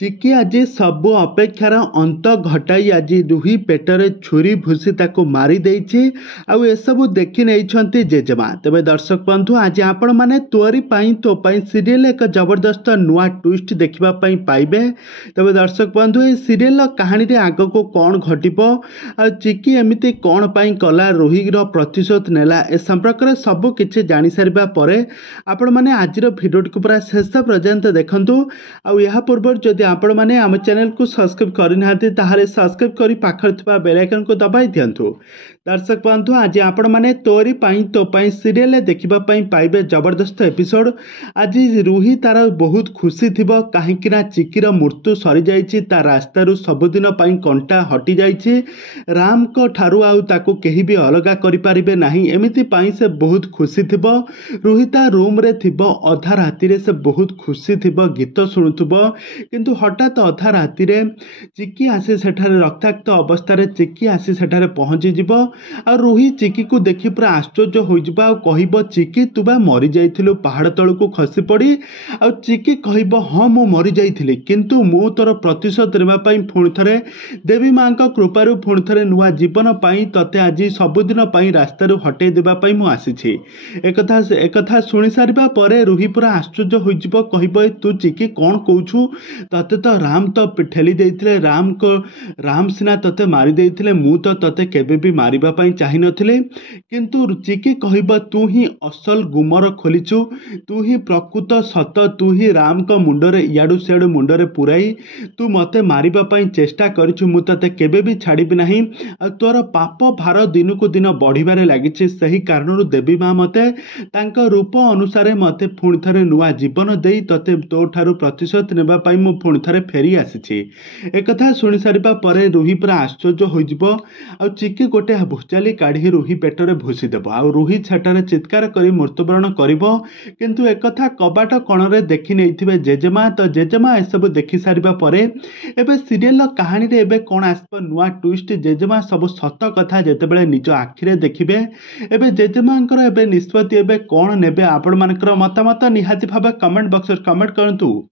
ଚିକି ଆଜି ସବୁ ଅପେକ୍ଷାର ଅନ୍ତ ଘଟାଇ ଆଜି ରୁହି ପେଟରେ ଛୁରୀ ଭୁସି ତାକୁ ମାରି ଦେଇଛି। ଆଉ ଏସବୁ ଦେଖି ନେଇଛନ୍ତି ଜେଜେମା। ତେବେ ଦର୍ଶକ ବନ୍ଧୁ, ଆଜି ଆପଣମାନେ ତୋରି ପାଇଁ ତୋ ପାଇଁ ସିରିଏଲ ଏକ ଜବରଦସ୍ତ ନୂଆ ଟ୍ୱିଷ୍ଟ ଦେଖିବା ପାଇଁ ପାଇବେ। ତେବେ ଦର୍ଶକ ବନ୍ଧୁ, ଏହି ସିରିଏଲର କାହାଣୀରେ ଆଗକୁ କ'ଣ ଘଟିବ ଆଉ ଚିକି ଏମିତି କ'ଣ ପାଇଁ କଲା, ରୁହିର ପ୍ରତିଶୋଧ ନେଲା, ଏ ସମ୍ପର୍କରେ ସବୁ କିଛି ଜାଣିସାରିବା ପରେ ଆପଣମାନେ ଆଜିର ଭିଡ଼ିଓଟିକୁ ପୁରା ଶେଷ ପର୍ଯ୍ୟନ୍ତ ଦେଖନ୍ତୁ। ଆଉ ଏହା ପୂର୍ବରୁ ଯଦି ଆପଣମାନେ ଆମ ଚ୍ୟାନେଲକୁ ସବସ୍କ୍ରାଇବ୍ କରିନାହାନ୍ତି ତାହେଲେ ସବସ୍କ୍ରାଇବ୍ କରି ପାଖରେ ଥିବା ବେଲ୍ ଆଇକନକୁ ଦବାଇ ଦିଅନ୍ତୁ। ଦର୍ଶକ ବନ୍ଧୁ, ଆଜି ଆପଣମାନେ ତୋରି ପାଇଁ ତୋ ପାଇଁ ସିରିଏଲ ଦେଖିବା ପାଇଁ ପାଇବେ ଜବରଦସ୍ତ ଏପିସୋଡ଼। ଆଜି ରୁହି ତାର ବହୁତ ଖୁସି ଥିବ, କାହିଁକି ନା ଚିକିର ମୃତ୍ୟୁ ସରିଯାଇଛି, ତା ରାସ୍ତାରୁ ସବୁଦିନ ପାଇଁ କଣ୍ଟା ହଟିଯାଇଛି। ରାମଙ୍କ ଠାରୁ ଆଉ ତାକୁ କେହି ବି ଅଲଗା କରିପାରିବେ ନାହିଁ, ଏମିତି ପାଇଁ ସେ ବହୁତ ଖୁସି ଥିବ। ରୁହି ତା ରୁମ୍ରେ ଥିବ, ଅଧା ରାତିରେ ସେ ବହୁତ ଖୁସି ଥିବ, ଗୀତ ଶୁଣୁଥିବ। କିନ୍ତୁ ହଠାତ୍ ଅଧା ରାତିରେ ଚିକି ଆସି ସେଠାରେ ରକ୍ତାକ୍ତ ଅବସ୍ଥାରେ ଚିକି ଆସି ସେଠାରେ ପହଞ୍ଚିଯିବ। ଆଉ ରୁହି ଚିକିକୁ ଦେଖି ପୁରା ଆଶ୍ଚର୍ଯ୍ୟ ହୋଇଯିବ ଆଉ କହିବ, ଚିକି ତୁ ବା ମରିଯାଇଥିଲୁ ପାହାଡ଼ ତଳକୁ ଖସି ପଡ଼ି। ଆଉ ଚିକି କହିବ, ହଁ ମୁଁ ମରିଯାଇଥିଲି, କିନ୍ତୁ ମୁଁ ତୋର ପ୍ରତିଶୋଧ ନେବା ପାଇଁ ପୁଣି ଥରେ ଦେବୀ ମାଙ୍କ କୃପାରୁ ପୁଣି ଥରେ ନୂଆ ଜୀବନ ପାଇଁ ତତେ ଆଜି ସବୁଦିନ ପାଇଁ ରାସ୍ତାରୁ ହଟେଇ ଦେବା ପାଇଁ ମୁଁ ଆସିଛି। ଏକଥା ଶୁଣି ସାରିବା ପରେ ରୁହି ପୁରା ଆଶ୍ଚର୍ଯ୍ୟ ହୋଇଯିବ, କହିବ, ତୁ ଚିକି କ'ଣ କହୁଛୁ? ତତେ ତ ରାମ ଠେଲି ଦେଇଥିଲେ, ରାମ ସିନା ତତେ ମାରି ଦେଇଥିଲେ, ମୁଁ ତ ତତେ କେବେ ବି ମାରିବା ପାଇଁ ଚାହିଁନଥିଲି। କିନ୍ତୁ ଚିକି କହିବ, ତୁ ହିଁ ଅସଲ ଗୁମର ଖୋଲିଛୁ, ତୁ ହିଁ ପ୍ରକୃତ ସତ, ତୁ ହିଁ ରାମଙ୍କ ମୁଣ୍ଡରେ ଇଆଡ଼ୁ ସିଆଡ଼ୁ ମୁଣ୍ଡରେ ପୁରାଇ ତୁ ମୋତେ ମାରିବା ପାଇଁ ଚେଷ୍ଟା କରିଛୁ, ମୁଁ ତତେ କେବେ ବି ଛାଡ଼ିବି ନାହିଁ। ଆଉ ତୋର ପାପ ଭାର ଦିନକୁ ଦିନ ବଢ଼ିବାରେ ଲାଗିଛି, ସେହି କାରଣରୁ ଦେବୀ ମା ମୋତେ ତାଙ୍କ ରୂପ ଅନୁସାରେ ମୋତେ ପୁଣି ଥରେ ନୂଆ ଜୀବନ ଦେଇ ତତେ ତୋ ଠାରୁ ପ୍ରତିଶୋଧ ନେବା ପାଇଁ ମୁଁ ପୁଣି ଥରେ ଫେରି ଆସିଛି। ଏକଥା ଶୁଣି ସାରିବା ପରେ ରୁହି ପୁରା ଆଶ୍ଚର୍ଯ୍ୟ ହୋଇଯିବ। ଆଉ ଚିକି ଗୋଟେ ଭୁଚାଲି କାଢ଼ି ରୁହି ପେଟରେ ଭୁସି ଦେବ, ଆଉ ରୁହି ସେଠାରେ ଚିତ୍କାର କରି ମୃତ୍ୟୁବରଣ କରିବ। କିନ୍ତୁ ଏକଥା କବାଟ କଣରେ ଦେଖି ନେଇଥିବେ ଜେଜେମା। ତ ଜେଜେମା ଏସବୁ ଦେଖି ସାରିବା ପରେ ଏବେ ସିରିଏଲର କାହାଣୀରେ ଏବେ କ'ଣ ଆସିବ ନୂଆ ଟ୍ୱିଷ୍ଟ, ଜେଜେମା ସବୁ ସତ କଥା ଯେତେବେଳେ ନିଜ ଆଖିରେ ଦେଖିବେ, ଏବେ ଜେଜେମାଙ୍କର ଏବେ ନିଷ୍ପତ୍ତି ଏବେ କ'ଣ ନେବେ, ଆପଣମାନଙ୍କର ମତାମତ ନିହାତି ଭାବେ କମେଣ୍ଟ ବକ୍ସରେ କମେଣ୍ଟ କରନ୍ତୁ।